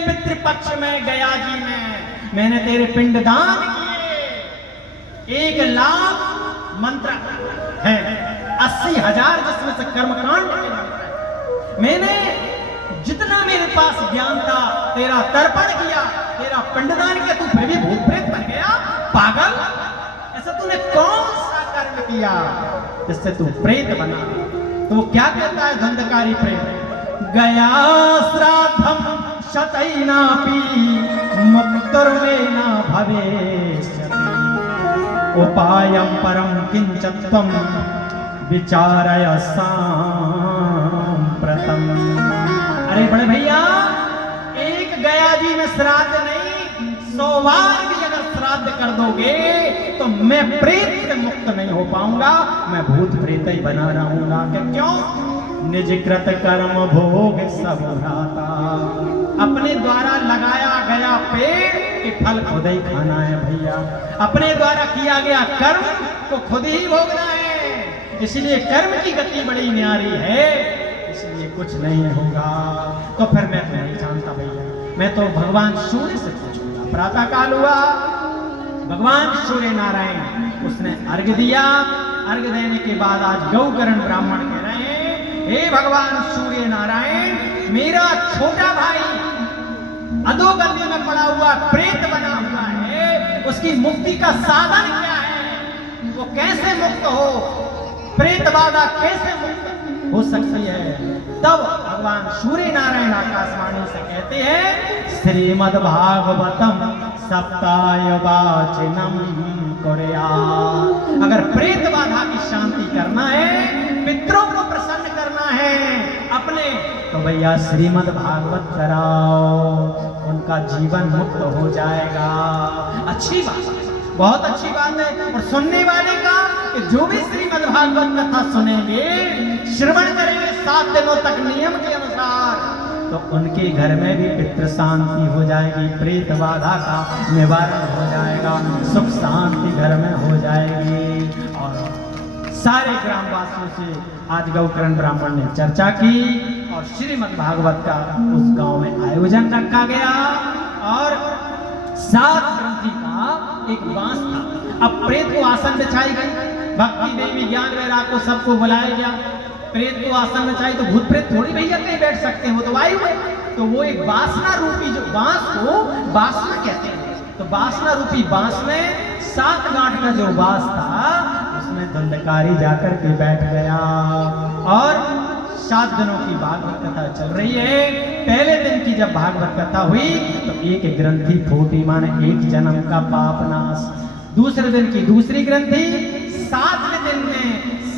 पितृपक्ष में गया जी में मैंने तेरे पिंडदान किए। 1 लाख मंत्र है, 80,000 जिसमें से कर्मकांड के मंत्र है। मैंने जितना मेरे पास ज्ञान था तेरा तर्पण किया, तेरा पिंडदान किया, तू फिर भी भूत प्रेत बन गया? पागल, ऐसा तूने कौन सा कर्म किया जिससे तू प्रेत बना? तो वो क्या कहता है धंधकारी प्रेत? गया श्राद्धम शतैनापि मुक्तुर्वेना भवेष्यति उपायं परं किंचत्वं विचारय सांप्रतम। अरे बड़े भैया, एक गया जी में श्राद्ध नहीं, 100 बार भी अगर श्राद्ध कर दोगे तो मैं प्रेत से मुक्त नहीं हो पाऊंगा, मैं भूत प्रेत ही बना रहूंगा। क्यों? निज कृत कर्म भोग सब भ्राता। अपने द्वारा लगाया गया पेड़ के फल खुद ही खाना है भैया। अपने द्वारा किया गया कर्म को खुद ही भोगना है। इसलिए कर्म की गति बड़ी न्यारी है, इसलिए कुछ नहीं होगा। तो फिर मैं तो नहीं जानता भैया, मैं तो भगवान सूर्य से पूछूंगा। प्रातः काल हुआ, भगवान सूर्य नारायण उसने अर्घ दिया। अर्घ देने के बाद आज गौकर्ण ब्राह्मण कह रहे हैं, हे भगवान सूर्य नारायण, मेरा छोटा भाई अधोगति में पड़ा हुआ प्रेत बना हुआ है, उसकी मुक्ति का साधन क्या है? वो कैसे मुक्त हो? प्रेत बाधा कैसे मुक्त हो सकती है? तब भगवान सूर्य नारायण आकाशवाणी से कहते हैं, श्रीमद् भागवतम सप्ताय वाचिनम कुर्या। अगर प्रेत बाधा की शांति करना है, पितरों को प्रसन्न करना है अपने, तो भैया श्रीमद् भागवत कराओ, उनका जीवन मुक्त हो जाएगा। अच्छी बात है, बहुत अच्छी बात है। और सुनने वाले का कि जो भी श्रीमद् भागवत कथा सुनेंगे, श्रवण करेंगे 7 दिनों तक नियम के अनुसार, तो उनके घर में भी पितृ शांति हो जाएगी, प्रेत बाधा का निवारण हो जाएगा, सुख शांति घर में हो जाएगी। और सारे ग्रामवासियों से आज गौकर्ण ब्राह्मण ने चर्चा की और श्रीमद् भागवत का उस गांव में आयोजन रखा गया। और 7 ग्रंथि का एक बांस था। अब प्रेत को आसन बिछाई गई, भक्ति देवी ज्ञान वैराग को सबको बुलाया गया। प्रेत को आसन बिछाई तो भूत प्रेत थोड़ी भैया कहीं बैठ सकते हैं, वो तो वायु है। तो वो एक वासना रूपी जो बांस को वासना कहते हैं, तो वासना रूपी बांस में 7 गांठ का जो बांस था उसमें धंधकारी जाकर के बैठ गया। और 7 दिनों की भागवत कथा चल रही है। पहले दिन की जब भागवत कथा हुई तो एक ग्रंथि फूटी, माने 1 जन्म का पाप नाश। दूसरे दिन की दूसरी ग्रंथि, 7वें दिन में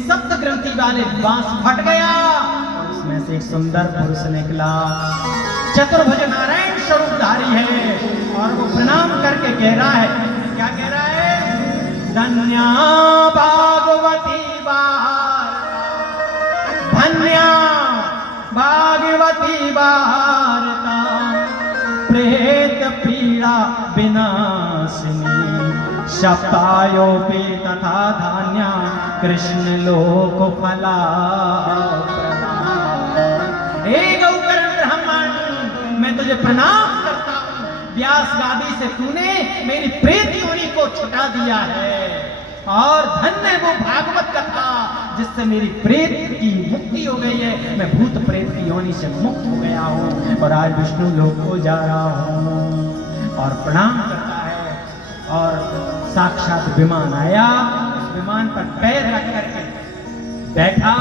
सप्त ग्रंथि वाले बांस फट गया और उसमें से एक सुंदर पुरुष निकला। चतुर्भुज नारायण स्वरूपधारी है और वो प्रणाम करके कह रहा है, क्या कह रहा है? धन्या भागवती वार्ता, धन्या भागवती वार्ता, प्रेत पीड़ा विनाशिनी, शतायोपि तथा धान्या कृष्ण लोक फला प्रदा। हे गौकर्ण ब्राह्मण, मैं तुझे प्रणाम करता हूँ। व्यास गादी से तूने मेरी प्रेत योनि को छुटा दिया है और धन्य वो भागवत कथा जिससे मेरी प्रेत की मुक्ति हो गई है। मैं भूत प्रेत की योनि से मुक्त हो गया हूँ और आज विष्णु लोक को जा रहा हूँ। और प्रणाम करता है और साक्षात विमान आया, उस विमान पर पैर रख करके बैठा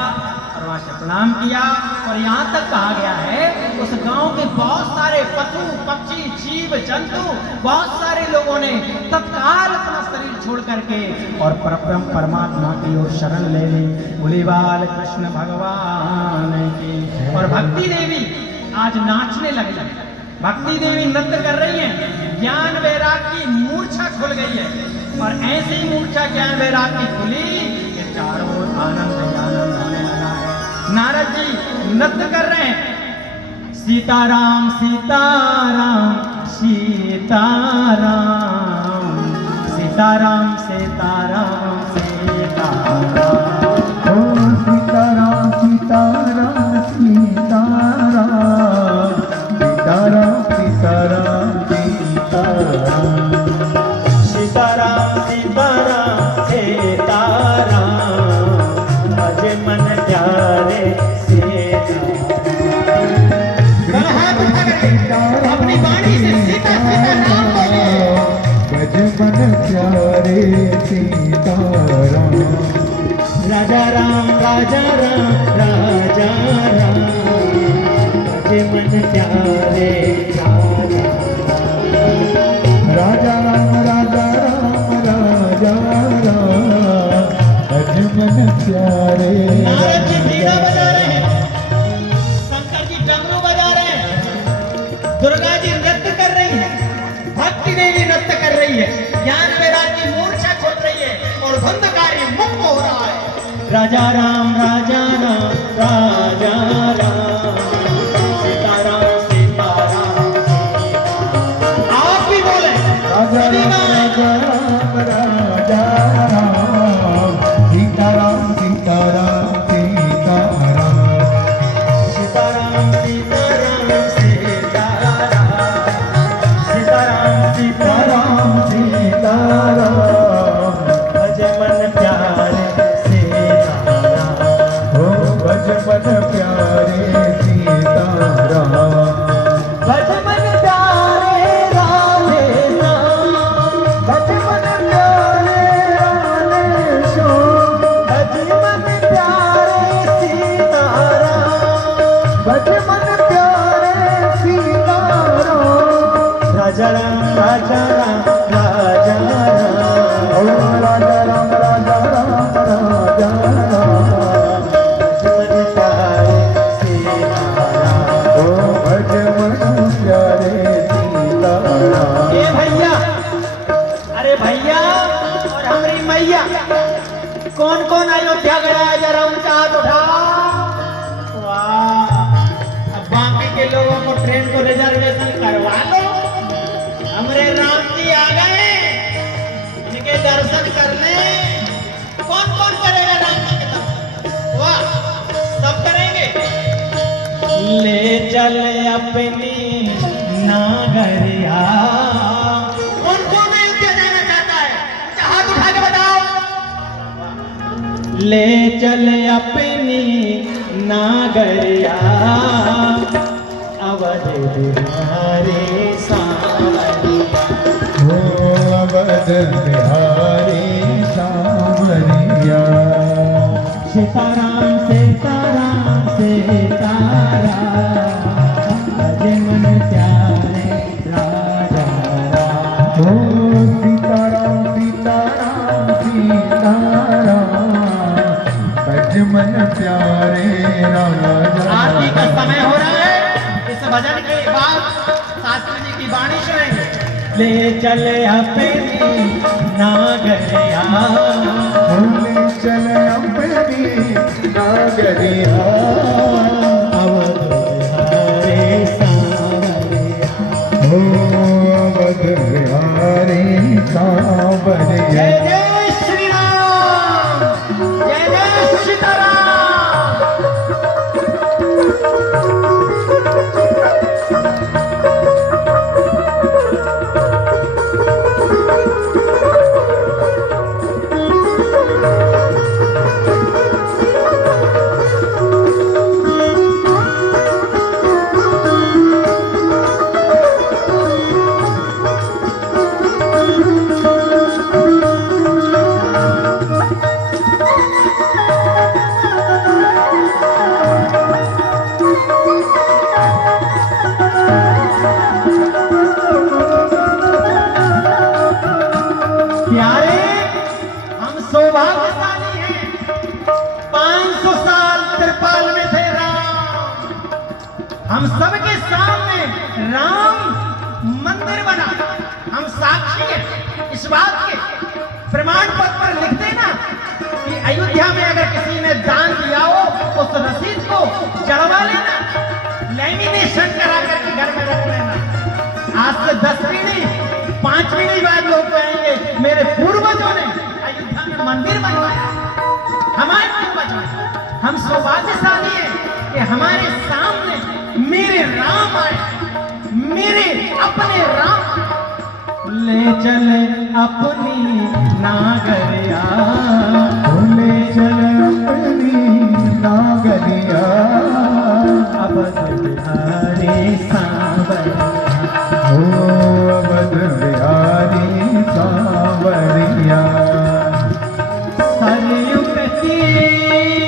और वहां से प्रणाम किया। और यहाँ तक कहा गया है उस गांव के बहुत सारे पशु पक्षी जीव जंतु, बहुत सारे लोगों ने तत्काल अपना शरीर छोड़ करके और परब्रह्म परमात्मा की ओर शरण ले ली। बोले बाल कृष्ण भगवान की। और भक्ति देवी आज नाचने लगी, भक्ति देवी नृत्य कर रही हैं। ज्ञान वैराग की मूर्छा खुल गई है और ऐसी मूर्छा ज्ञान वैराग की खुली कि चारों ओर आनंद आनंद होने लगा है। नारद जी नृत्य कर रहे हैं, सीताराम सीताराम सीताराम, सीताराम सीताराम सीताराम, ओ सीताराम सीताराम सीताराम, सीताराम सीताराम राम राजा राम राजा राम भजे मन प्यारे राजा राम राजा राम राजा राम भज मन प्यारे। नारद जी वीणा बजा रहे हैं, शंकर जी डमरू बजा रहे हैं, दुर्गा जी नृत्य कर रही है, भक्ति देवी नृत्य कर रही है, ज्ञान वैराग की मूर्छा खोल रही है और धुंधकारी मुक्त हो रहा है। राजा राम राजा राम राजा राम सीताराम सीताराम। आप भी बोले राजा राम राजा राम राजा राम सीताराम सीताराम सीताराम। सीताराम सीताराम सीताराम सीताराम सीताराम सीताराम भज मन प्यारे सीताराम। ओ भज मन प्यारे सीताराम। भज मन प्यारे राधे श्याम। भज मन प्यारे राधे श्याम। भज मन प्यारे सीताराम। भज मन प्यारे सीताराम। राजा राम राजा राम राजा राम। ओ राजा राम राजा राम राजा राम भज मन प्यारे सीताराम। ओ भज मन प्यारे सीताराम। ए भैया, अरे भैया और हमारी मैया, कौन कौन अयोध्या गया है? जरा ऊंचा हाथ उठा। वाह, अब बाकी के लोगों को ट्रेन को रिजर्वेशन करवा लो। हमारे राम जी आ गए, इनके दर्शन कर ले। कौन कौन करेगा राम जी के दर्शन? वाह, सब करेंगे। ले चले अपनी नागरिया। कौन कौन अयोध्या जाना चाहता है? हाथ उठा के बताओ। ले चले अपनी नागरिया अवध बिहारी सावरिया। ओ अवध बिहारी सांवरिया। सीताराम सीताराम सीताराम भज मन प्यारे राजा राम। ओ सीताराम सीताराम सीताराम भज मन प्यारे राजा। आरती का समय हो रहा है। इस भजन के बाद शास्त्री जी की वाणी सुनेंगे। ले चले अपनी नागरिया। बोले चल अपनी नागरिया। अवध बिहारी सावरिया। ओ अवध बिहारी सांवरिया। जय जय श्री राम, जय जय सीताराम। प्यारे, हम सौभाग्यशाली हैं। 500 साल त्रिपाल में थे राम। हम सबके सामने राम मंदिर बना। हम साक्षी हैं इस बात के। प्रमाण पत्र पर लिख देना कि अयोध्या में अगर किसी ने दान दिया हो उस रसीद को जड़वा लेना, लैमिनेशन करा करके घर में रख लेना। आज से 10 पीढ़ी 5 पीढ़ी बाद लोग कहेंगे मेरे पूर्वजों ने अयोध्या में मंदिर बनवाया। हमारे पूर्वजों ने। हम सौभाग्यशाली हैं कि हमारे सामने मेरे राम आए, मेरे अपने राम। ले चले अपनी नागरिया। बोले चल अपनी नागरिया। अवध बिहारी सांवरिया। ओ अवध बिहारी सांवरिया। सरयू के तीर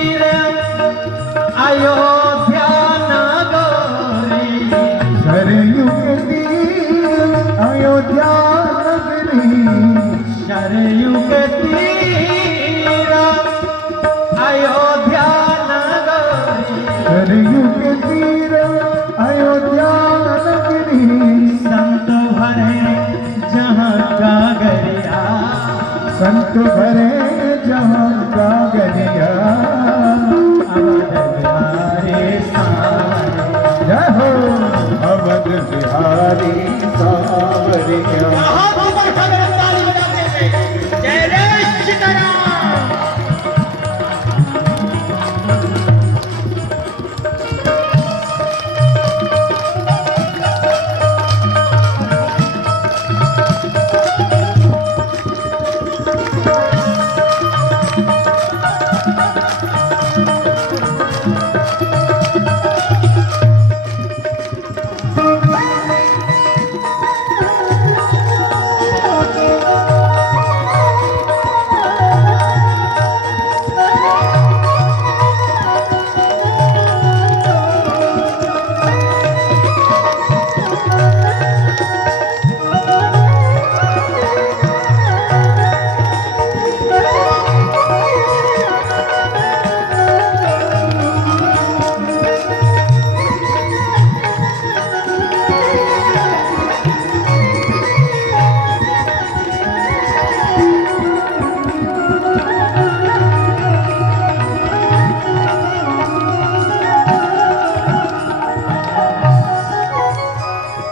अयोध्या नगरी सरयू के तीर अयोध्या नगरी सरयू के तीर अयोध्या नगरी सरयू के तीर अयोध्या नगरी संत भरे जहाँ गागरिया संत भरे जहाँ गागरिया अवध बिहारी सावरिया जय हो अवध बिहारी सावरिया जय जय सीताराम।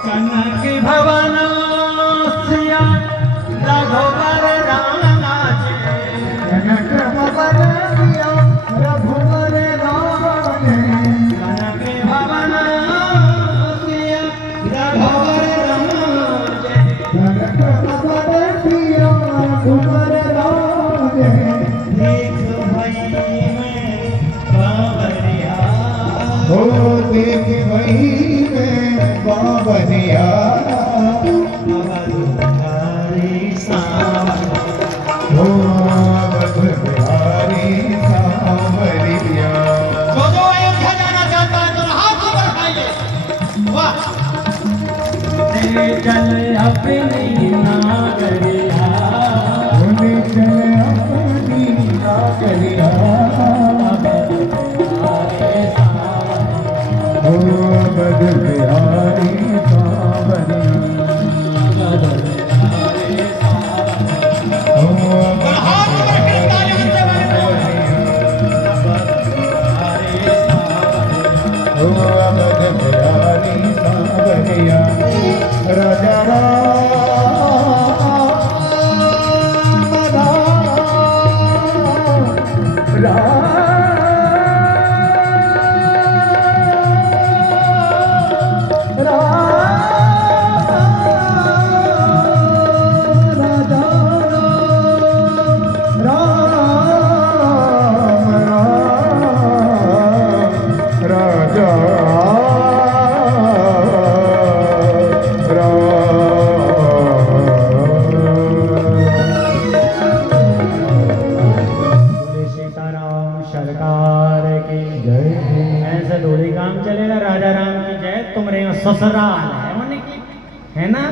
कनक भवन सिया रघुवर राणा जी जनक भवन सिया रघुवर राणे कनक भवन सिया रघुवर राणा जी जनक भवन सिया रघुवर राणे देख भई में बावरिया हो देख वही में बावरिया अवध बिहारी सावरिया हो अवध बिहारी सावरिया जो अयोध्या जाना चाहता है तो हाथ बढ़ाइए। वाह ले चल अपनी नागरिया होने चले अपनी नागरिया हो अवध बिहारी सावरिया हो अवध बिहारी सावरिया राजा सीताराम सरकार की जय। ऐसे थोड़ी काम चलेगा। राजा राम की जय। तुम्हारे यहाँ ससुराल है होने की है ना।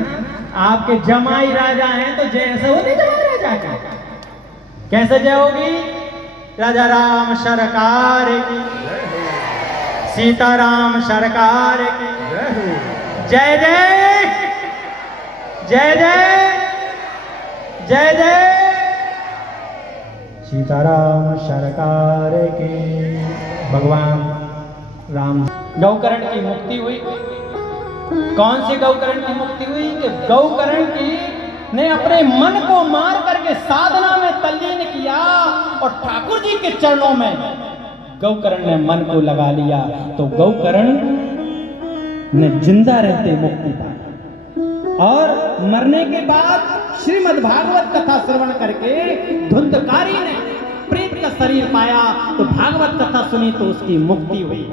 आपके जमाई राजा हैं तो जय ऐसे होती जमाई राजा का कैसे जय होगी। राजा राम सरकार की सीताराम सरकार की जय जय जय जय जय जय सीताराम सरकार के। भगवान राम गौकर्ण की मुक्ति हुई। कौन सी गौकर्ण की मुक्ति हुई कि गौकर्ण की ने अपने मन को मार करके साधना में तल्लीन किया और ठाकुर जी के चरणों में गौकर्ण ने मन को लगा लिया तो गौकर्ण ने जिंदा रहते मुक्ति पाई और मरने के बाद श्रीमद् भागवत कथा श्रवण करके धुंधकारी ने प्रेत का शरीर पाया तो भागवत कथा सुनी तो उसकी मुक्ति हुई।